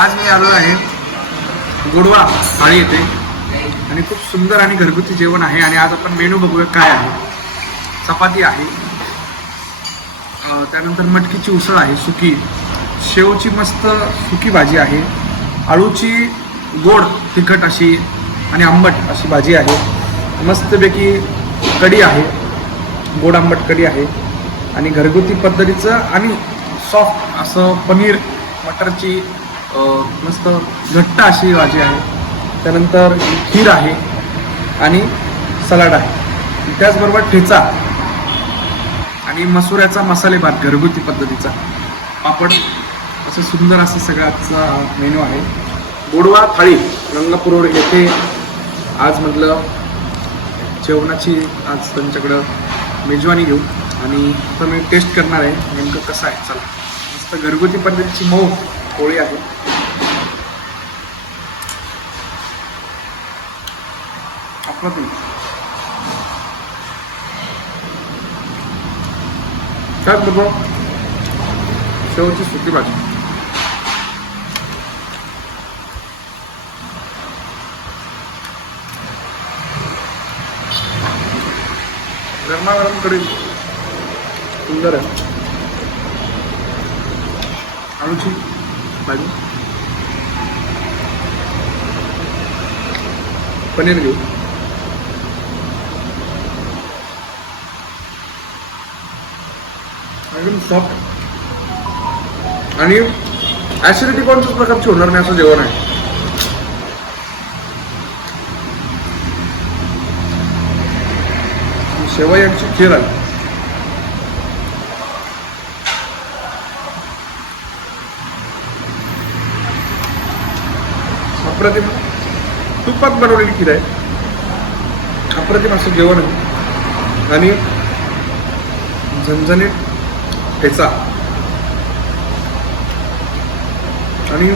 आज मी आलो आहे गोडवा थाळी येते आणि खूप सुंदर आणि घरगुती जेवण आहे. आणि आज आपण मेनू बघूया काय आहे. चपाती आहे. त्यानंतर मटकीची उसळ आहे सुकी. शेवची मस्त सुकी भाजी आहे. आळूची गोड तिखट अशी आणि आंबट अशी भाजी आहे. मस्तपैकी कढी आहे. गोड आंबट कढी आहे. आणि घरगुती पद्धतीचं आणि सॉफ्ट असं पनीर मटरची मस्त घट्ट अशी भाजी आहे. त्यानंतर खीर आहे आणि सलाड आहे. त्याचबरोबर ठेचा आणि मसुऱ्याचा मसाले भात घरगुती पद्धतीचा. पापड असं सुंदर असं सगळ्याचा मेनू आहे. गोडवा थाळी रंगपूर येथे आज म्हटलं जेवणाची आज त्यांच्याकडं मेजवानी घेऊ आणि आता मी टेस्ट करणार आहे. नेमकं कसं आहे? चला. मस्त घरगुती पद्धतीची मऊ पोळी आहे. अप्रतिम त्याचबरोबर शेवटची सुकी भाजी. गरमागरम कढी. सुंदर आहे. आळूची भाजी. पनीर घेऊ. एकदम सॉफ्ट आणि ऍसिडिटी कोणत्याच प्रकारची होणार नाही असं जेवण आहे. शेवयांची खीर आहे. अप्रतिम तुपात बनवलेली खीर आहे. अप्रतिम असं जेवण आहे. आणि झणझणीत ठेचा आणि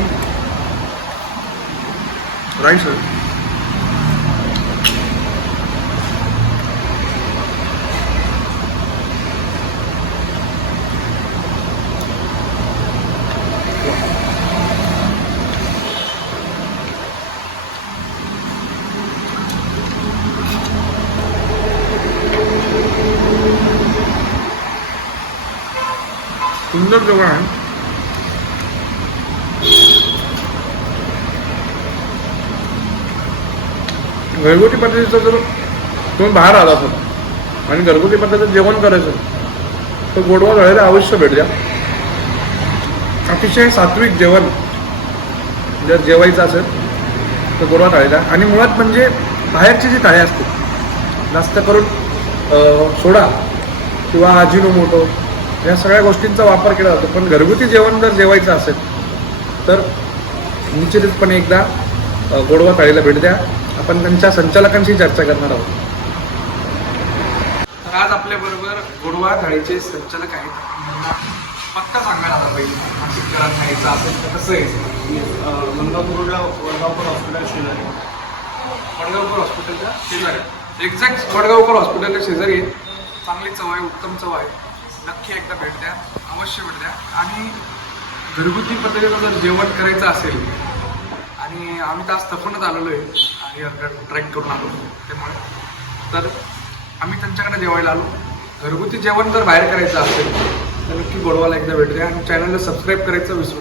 राईस आहे सुंदर जेवण आहे. घरगुती पद्धतीचं जर तुम्ही बाहेर आला असाल आणि घरगुती पद्धतीचं जेवण करायचं तर गोडवा झालेला अवश्य भेट द्या. अतिशय सात्विक जेवण जर जेवायचं असेल तर गोडवा थाळीला आणि मुळात म्हणजे बाहेरची जी थाळी असते जास्त करून सोडा किंवा अजिनोमोटो या सगळ्या गोष्टींचा वापर केला जातो. पण घरगुती जेवण जर जेवायचं असेल तर निश्चितपणे एकदा गोडवा थाळीला भेट द्या. आपण त्यांच्या संचालकांशी चर्चा करणार आहोत. तर आज आपल्या बरोबर गोडवा थाळीचे संचालक आहेत. पत्ता सांगायला आता पाहिजे. नाशिक शहरात खायचं असेल तर कसं यायचं मंगापूर रोडला वडगावकर हॉस्पिटल शेजारी वडगावकर हॉस्पिटलच्या शेजारी. एक्झॅक्ट वडगावकर हॉस्पिटलच्या शेजारी चांगली चव आहे उत्तम चव आहे. नक्की एकदा भेट द्या. अवश्य भेट द्या. आणि घरगुती पद्धतीनं जर जेवण करायचं असेल आणि आम्ही तर आज थकूनच आलेलो आहे आणि ट्रॅक करून आलो त्यामुळे तर आम्ही त्यांच्याकडे जेवायला आलो. घरगुती जेवण जर बाहेर करायचं असेल तर नक्की गोडवाला एकदा भेट द्या. आणि चॅनलला सबस्क्राईब करायचं विसरू